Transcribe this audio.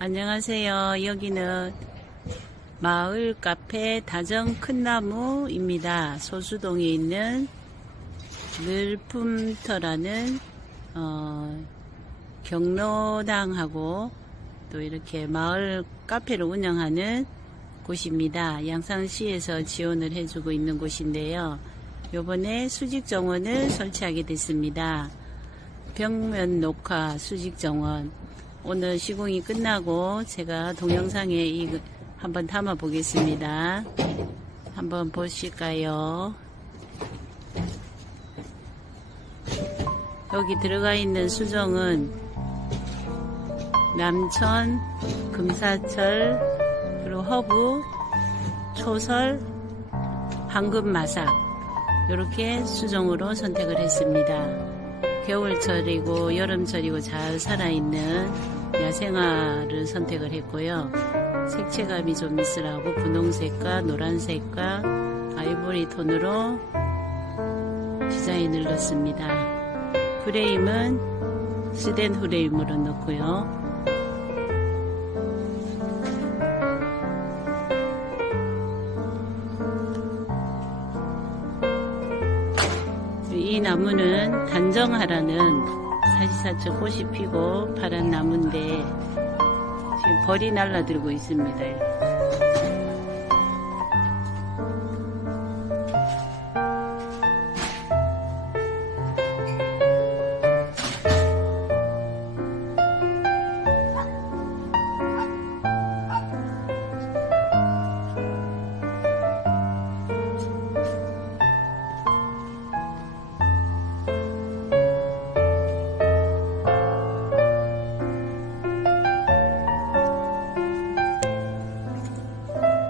안녕하세요. 여기는 마을 카페 다정 큰나무입니다. 소수동에 있는 늘품터라는 어, 경로당하고 또 이렇게 마을 카페를 운영하는 곳입니다. 양산시에서 지원을 해주고 있는 곳인데요. 요번에 수직 정원을 설치하게 됐습니다. 벽면 녹화 수직 정원. 오늘 시공이 끝나고 제가 동영상에 이 한번 담아 보겠습니다. 한번 보실까요? 여기 들어가 있는 수정은 남천, 금사철, 그리고 허브, 초설, 황금마삭 이렇게 수정으로 선택을 했습니다. 겨울철이고 여름철이고 잘 살아있는 야생화를 선택을 했고요. 색채감이 좀 있으라고 분홍색과 노란색과 아이보리 톤으로 디자인을 넣습니다. 프레임은 스덴 프레임으로 넣고요. 이 나무는 단정하라는 사시사철 꽃이 피고 파란 나무인데 지금 벌이 날라들고 있습니다.